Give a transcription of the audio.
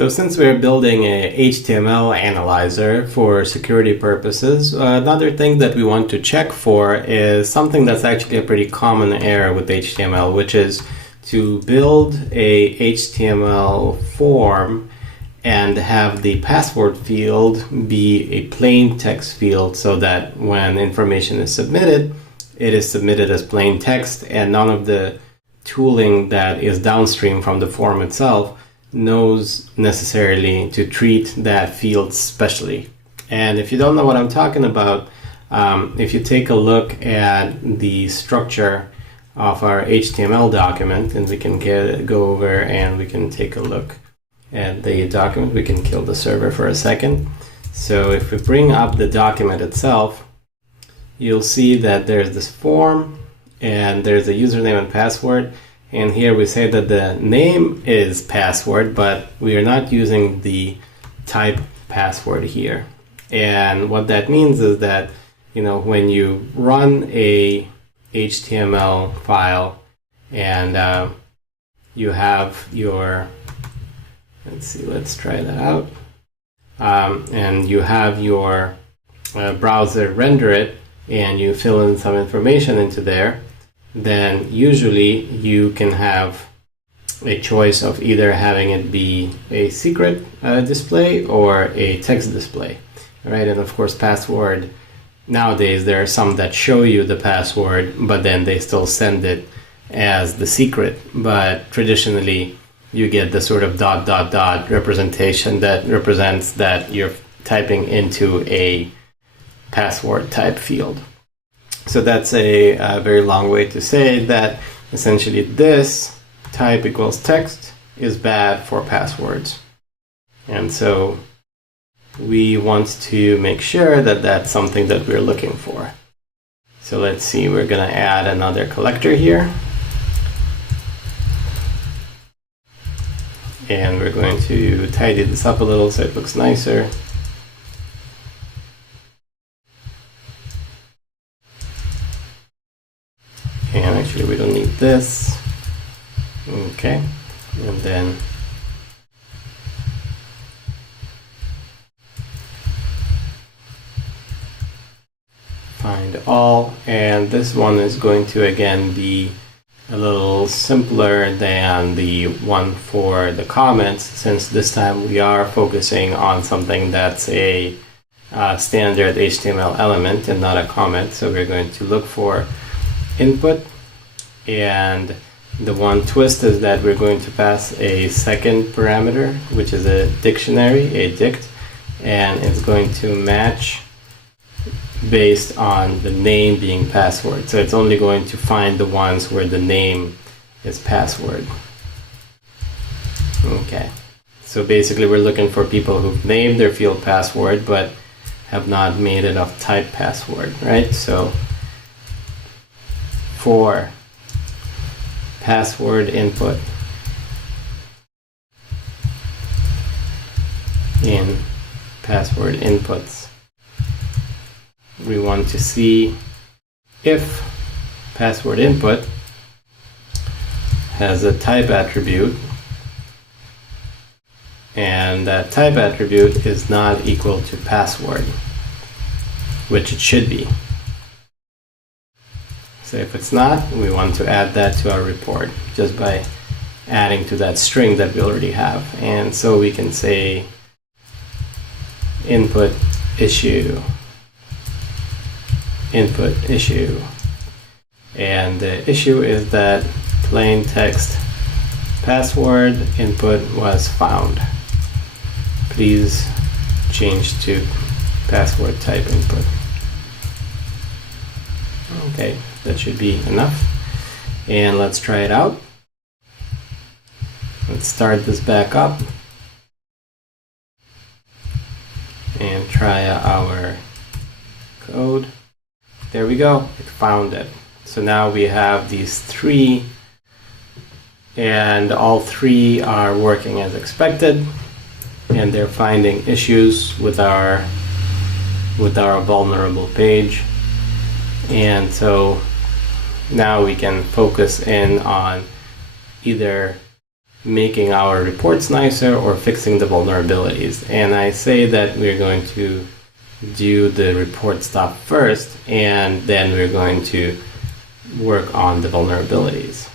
So since we're building a HTML analyzer for security purposes, another thing that we want to check for is something that's actually a pretty common error with HTML, which is to build a HTML form and have the password field be a plain text field so that when information is submitted, it is submitted as plain text and none of the tooling that is downstream from the form itself knows necessarily to treat that field specially. And if you don't know what I'm talking about, if you take a look at the structure of our HTML document, and we can go over and we can take a look at the document. We can kill the server for a second. So if we bring up the document itself, you'll see that there's this form and there's a username and password. And here we say that the name is password, but we are not using the type password here. And what that means is that, when you run a HTML file and you have your, let's try that out. And you have your browser render it and you fill in some information into there, then usually you can have a choice of either having it be a secret display or a text display, right? And of course, password, nowadays there are some that show you the password, but then they still send it as the secret. But traditionally, you get the sort of ... representation that represents that you're typing into a password type field. So that's a very long way to say that essentially this type equals text is bad for passwords. And so we want to make sure that that's something that we're looking for. So let's see, we're going to add another collector here. And we're going to tidy this up a little so it looks nicer. And actually we don't need this. Okay, and then find all, and this one is going to again be a little simpler than the one for the comments, since this time we are focusing on something that's a standard HTML element and not a comment. So we're going to look for input, and the one twist is that we're going to pass a second parameter, which is a dictionary, a dict, and it's going to match based on the name being password. So it's only going to find the ones where the name is password. Okay, so basically we're looking for people who've named their field password but have not made it of type password, right? So for password input in password inputs, we want to see if password input has a type attribute and that type attribute is not equal to password, which it should be. So if it's not, we want to add that to our report just by adding to that string that we already have. And so we can say input issue, and the issue is that plain text password input was found. Please change to password type input. Okay, that should be enough. And let's try it out. Let's start this back up and try our code. There we go, it found it. So now we have these three, and all three are working as expected, and they're finding issues with our vulnerable page. And so now we can focus in on either making our reports nicer or fixing the vulnerabilities. And I say that we're going to do the report stuff first, and then we're going to work on the vulnerabilities.